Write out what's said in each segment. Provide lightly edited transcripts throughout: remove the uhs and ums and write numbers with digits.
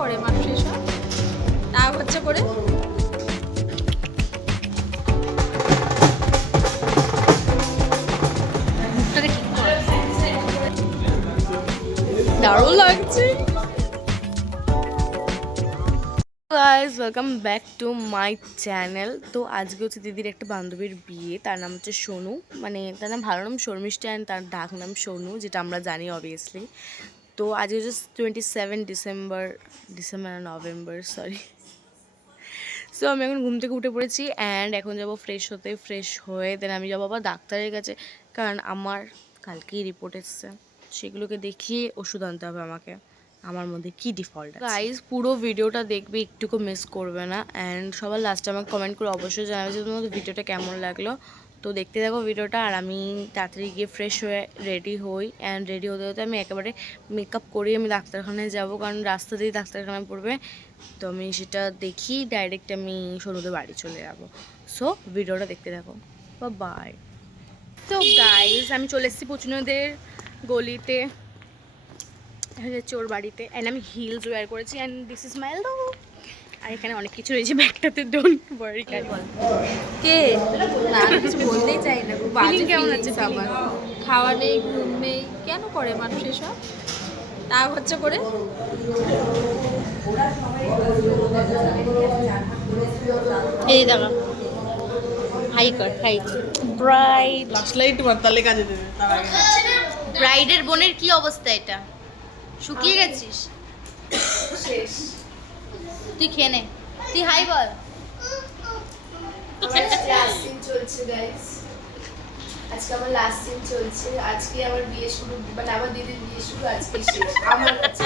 করে মানুষ এসব টাকা খরচা করে? দারুণ লাগছে। Guys welcome back to my channel. তো আজকে হচ্ছে দিদির একটা বান্ধবীর বিয়ে, তার নাম হচ্ছে সোনু, মানে তার নাম ভালো নাম শর্মিষ্ঠা অ্যান্ড তার ডাক নাম সোনু, যেটা আমরা জানি অবভিয়াসলি। তো আজকে হচ্ছে 27 ডিসেম্বর নভেম্বর সরি। সো আমি এখন ঘুম থেকে উঠে পড়েছি অ্যান্ড এখন যাবো ফ্রেশ হতে। ফ্রেশ হয়ে দেন আমি যাবো আবার ডাক্তারের কাছে, কারণ আমার কালকেই রিপোর্ট এসছে, সেগুলোকে দেখিয়ে ওষুধ আনতে হবে আমাকে। আমার মধ্যে কি ডিফল্ট আছে। গাইস পুরো ভিডিওটা দেখবে, একটুকু মিস করবে না। অ্যান্ড সবার লাস্টে আমাকে কমেন্ট করে অবশ্যই জানাবে যে তোমাদের ভিডিওটা কেমন লাগলো। তো দেখতে থাকো ভিডিওটা, আর আমি তাড়াতাড়ি গিয়ে ফ্রেশ হয়ে রেডি হই। অ্যান্ড রেডি হতে হতে আমি একেবারে মেকআপ করেই আমি ডাক্তারখানায় যাব, কারণ রাস্তাতেই ডাক্তারখানায় পড়বে। তো আমি সেটা দেখি ডাইরেক্ট আমি সোনুদের বাড়ি চলে যাব। সো ভিডিওটা দেখতে থাকো, বাই। তো গাইস আমি চলে এসেছি পুচনুদের গলিতে, ওর বাড়িতে। অ্যান্ড আমি হিলস ওয়্যার করেছি and this is my look. আর এখানে অনেক কিছু রয়েছে ব্যাগটাতে, ডোন্ট ওয়ারি। কে না, আমি কিছু বলতেই চাই না। বাজে কেমন আছে সবার? খাওয়া নেই, ঘুম নেই, কেন করে মানুষ এসব টাকা খরচা করে? এই দেখা হাই কর, হাই ব্রাইড। লাস্টলাইট মাতালে কাজে দেবে তার আগে। ব্রাইডের বোনের কি অবস্থা? এটা শুকিয়ে গেছিস শেষ। তুই খেয়ে নে, তুই হাই বল। লাস্ট সিন চলছে গাইস, আজকে আমার লাস্ট সিন চলছে। আজকে আমার বিয়ে শুরু, মানে আমার দিদির বিয়ে শুরু আজকে শেষ আমার কাছে।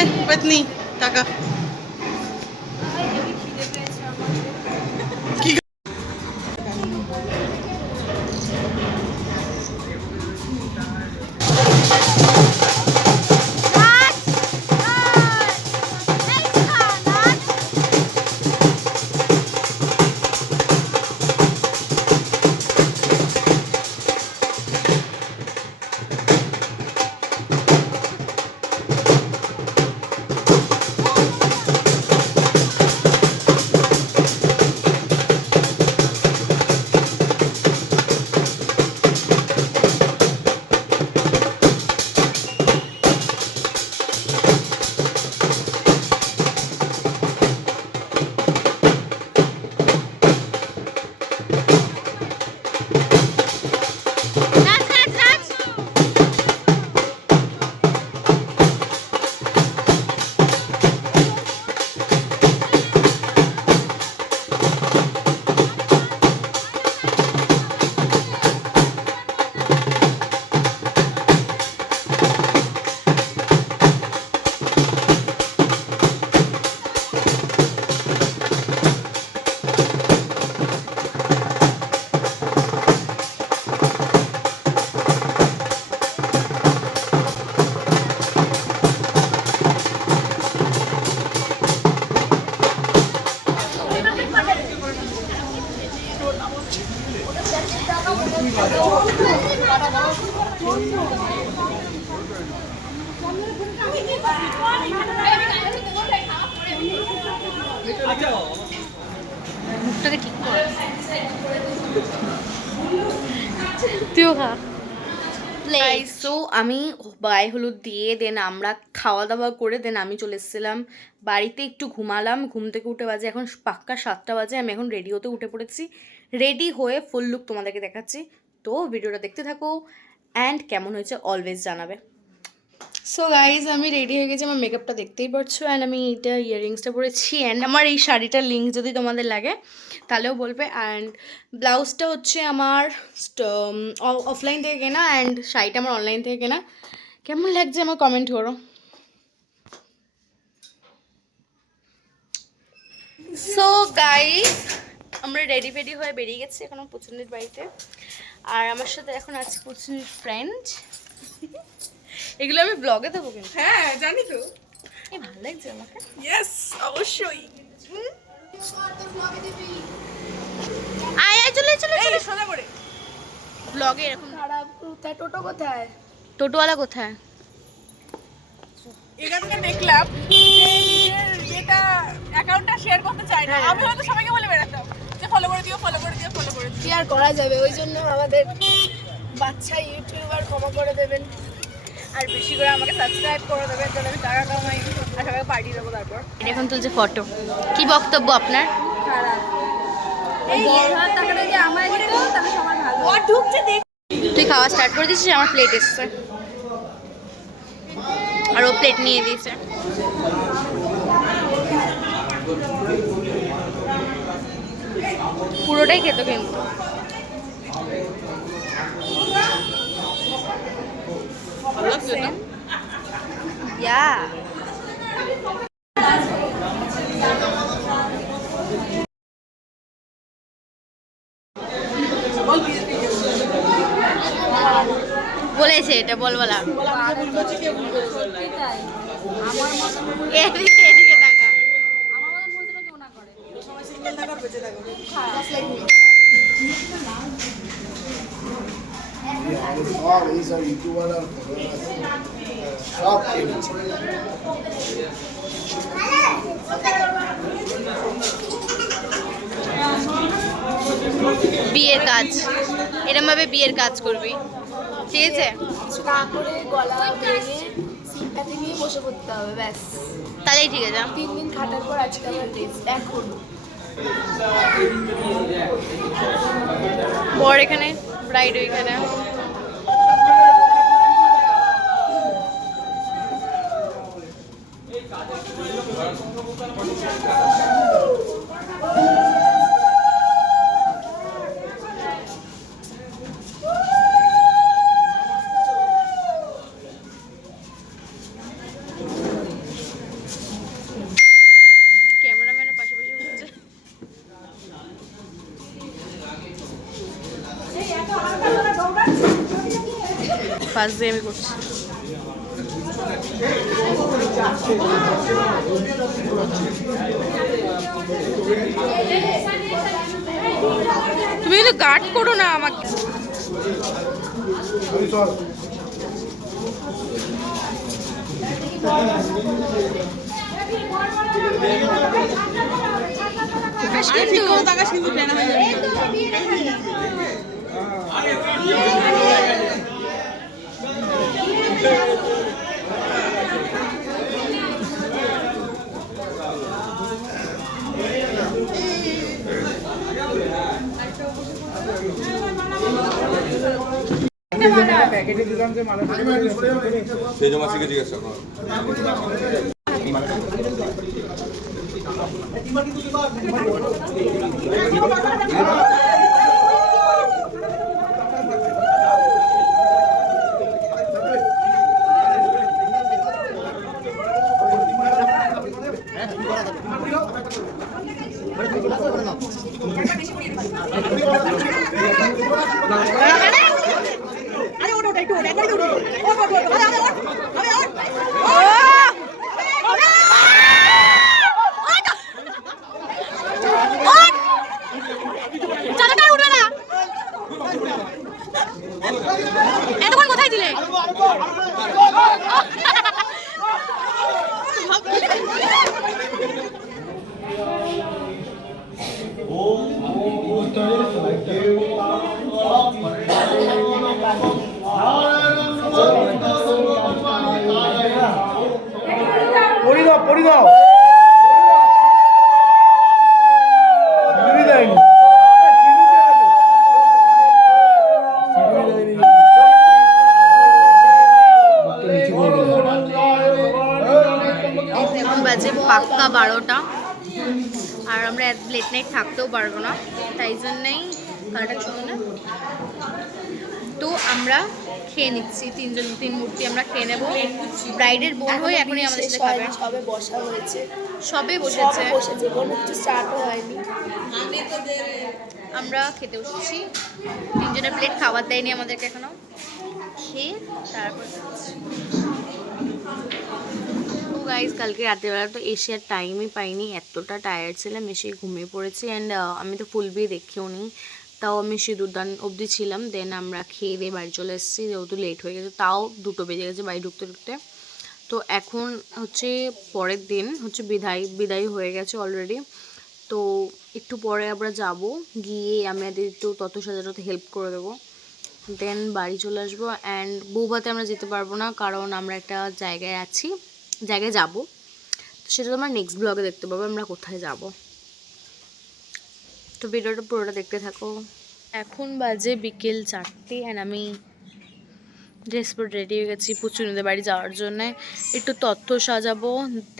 এই পেতনি টাকা মুখটাকে ঠিক কর, তুইও খা। সো আমি গায়ে হলুদ দিয়ে দেন আমরা খাওয়া দাওয়া করে দেন আমি চলে এসেছিলাম বাড়িতে, একটু ঘুমালাম, ঘুম থেকে উঠে বাজে এখন পাক্কা 7টা বাজে। আমি এখন রেডি হতে উঠে পড়েছি, রেডি হয়ে ফুল লুক তোমাদেরকে দেখাচ্ছি। তো ভিডিওটা দেখতে থাকো অ্যান্ড কেমন হয়েছে অলওয়েজ জানাবে। সো গাইজ আমি রেডি হয়ে গেছি, আমার মেকআপটা দেখতেই পারছো, অ্যান্ড আমি এইটা ইয়াররিংসটা পরেছি, অ্যান্ড আমার এই শাড়িটার লিঙ্ক যদি তোমাদের লাগে তাহলেও বলবে। অ্যান্ড ব্লাউজটা হচ্ছে আমার অফলাইন থেকে কেনা, অ্যান্ড শাড়িটা আমার অনলাইন থেকে কেনা। কেমন লাগছে আমার কমেন্ট করো। সো গাইজ আমরা রেডি ফেডি হয়ে বেরিয়ে গেছি এখন আমার প্রচন্ডের বাড়িতে, আর আমার সাথে এখন আছে প্রচন্ডের ফ্রেন্ড। এগুলো আমি ব্লগে দেবো কিন্তু। হ্যাঁ জানি তো। এই ভালো লাগছে আমাকে। ইয়েস অবশ্যই। আয় আয় চলে চলে চলে সোজা করে ব্লগে এরকম। খারাপ কোথায়? টোটো কোথায়? টোটোওয়ালা কোথায়? এখান থেকে দেখলাম যেটা অ্যাকাউন্টটা শেয়ার করতে চাই না, আমি হয়তো সবাইকে বলে বেড়াতাম যে ফলো করে দিও ফলো করে দিও ফলো করে দিও। কি আর করা যাবে, ওই জন্য আমাদের বাচ্চা ইউটিউবার ক্ষমা করে দেবেন, আর বেশি করে আমাকে সাবস্ক্রাইব করে দেবেন, তাহলে আমি টাকা কামাই আর সবাইকে পাঠিয়ে দেবো। তারপর এখন তুলছে ফটো, কি বক্তব্য আপনার? খারাপ এই টাকাটা যে আমায় দিত তাহলে সবার ভালো। ও ঢুকছে দেখ। তুই খাওয়া স্টার্ট করে দিয়েছিস, আমার প্লেট এসছে আর ও প্লেট নিয়ে দিয়েছে। পুরোটাই খেতো কিন্তু। ভালো লাগছে না? ইয়া বলেছে এটা বলবলা। এদিকে এদিকে তাকা। সব এইসব ইউটিউবার আর সব খেয়েছে। বিয়ের কাজ এরম ভাবে বিয়ের কাজ করবি, ঠিক আছে? না করে গলা ভেঙে সিটটাতে নিয়ে বসে পড়তে হবে, ব্যাস। তাহলেই ঠিক আছে। 3 দিন খাটার পর আজকে আমার রেস্ট এখন। বর এখানে, ব্রাইড ওইখানে। ক্যামেরাম্যানের পাশাপাশি ঘুরছে। ফার্স্ট দিয়ে আমি করছি। তুমি কিন্তু গার্ড করো না আমাকে। আরে ঠিক করে তাকাস কিন্তু প্ল্যান হয়ে যাবে। সেই জমা শিখে জিজ্ঞাসা করো। আরে ওটা একটু ওটা একটু ওটা চাকাটা উঠবে না। দাও সিঁড়ি দেয়নি এখন বাজে পাক্কা 12টা, আর আমরা লেট নাইট থাকতেও পারবো না, তাই জন্যই কারটা ছোটো না। তো আমরা খেয়ে নিচ্ছি, তিন মূর্তি আমরা খেয়ে নেবো। ব্রাইডের বোন হয়ে এখনই আমাদের সাথে খাবে। সবে বসা হয়েছে, সবে বসেছে, কোনো কিছু স্টার্টও হয়নি। আমরা খেতে বসেছি, 3জনের প্লেট খাবার দেয়নি আমাদেরকে এখনো, খেয়ে তারপর খাচ্ছি। তো গাইজ কালকে রাতেরবেলা তো এসে আর টাইমই পাইনি, এতটা টায়ার্ড ছিলাম, এসে ঘুমিয়ে পড়েছি। অ্যান্ড আমি তো ফুল বিয়ে দেখেও নি, তাও আমি সিঁদুরদান অবধি ছিলাম। দেন আমরা খেয়ে দিয়ে বাড়ি চলে এসেছি, যেহেতু লেট হয়ে গেছে, তাও 2টো বেজে গেছে বাড়ি ঢুকতে ঢুকতে। তো এখন হচ্ছে পরের দিন হচ্ছে বিদায় হয়ে গেছে অলরেডি। তো একটু পরে আমরা যাব, গিয়ে আমাদের একটু তত সাজাতে হেল্প করে দেবো, দেন বাড়ি চলে আসবো। অ্যান্ড বৌভাতে আমরা যেতে পারবো না, কারণ আমরা একটা জায়গায় যাব, তো সেটা তোমরা নেক্সট ব্লগে দেখতে পাবো আমরা কোথায় যাব। তো ভিডিওটা পুরোটা দেখতে থাকো। এখন বাজে বিকেল 4টে, অ্যান্ড আমি ড্রেস পরে রেডি হয়ে গেছি পুচুনিদের বাড়ি যাওয়ার জন্যে। একটু তথ্য সাজাবো,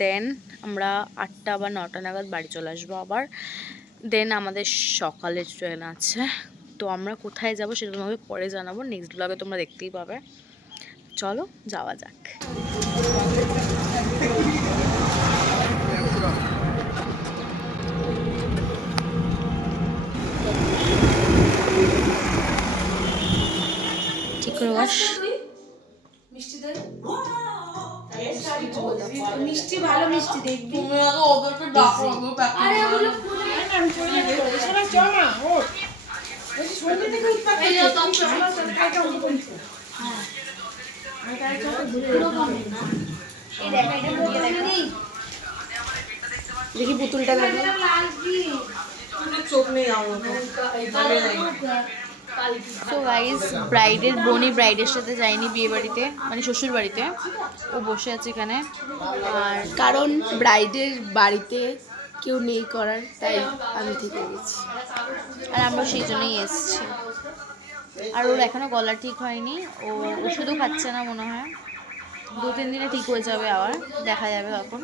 দেন আমরা 8টা বা 9টা নাগাদ বাড়ি চলে আসবো আবার। দেন আমাদের সকালে ট্রেন আছে, তো আমরা কোথায় যাব সেটা তোমাকে পরে জানাবো, নেক্সট ব্লগে তোমরা দেখতেই পাবে। চলো যাওয়া যাক। ঠিক করে বস। মিষ্টি ভালো মিষ্টি দেখবি। তুমি আগে ওদেরকে ডাকো, ওদের প্যাকিং আরে ওগুলো ফুল আমি চলে যাবো। শোনা জমা ও ওই সন্ধ্যে থেকে উৎপাত এই যে তো কালকে আমি বলছি। হ্যাঁ আমি কালকে পুরো কমে না। এই দেখ এটা দিয়ে দেখি। দেখি পুতুলটা লাগে। চোখ নেই আমার সো গাইজ ব্রাইডের বোনই ব্রাইডের সাথে যায়নি বিয়ে বাড়িতে, মানে শ্বশুর বাড়িতে, ও বসে আছে এখানে। আর কারণ ব্রাইডের বাড়িতে কেউ নেই করার, তাই আমি থেকে গেছি। আর আমরা সেই জন্যই এসেছি। আর ওর এখনও গলা ঠিক হয়নি, ও ওষুধও খাচ্ছে না মনে হয়, 2-3 দিনে ঠিক হয়ে যাবে, আবার দেখা যাবে তখন।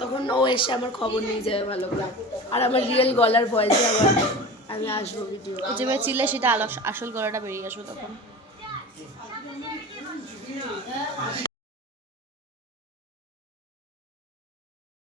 তখন ও এসে আমার খবর নিয়ে যাবে ভালো করে, আর আমার রিয়েল গলার ভয়েসে আবার আমি আসবো ভিডিও। ও যেভাবে চিল্লে সেটা আসল গলাটা বেরিয়ে আসবে তখন।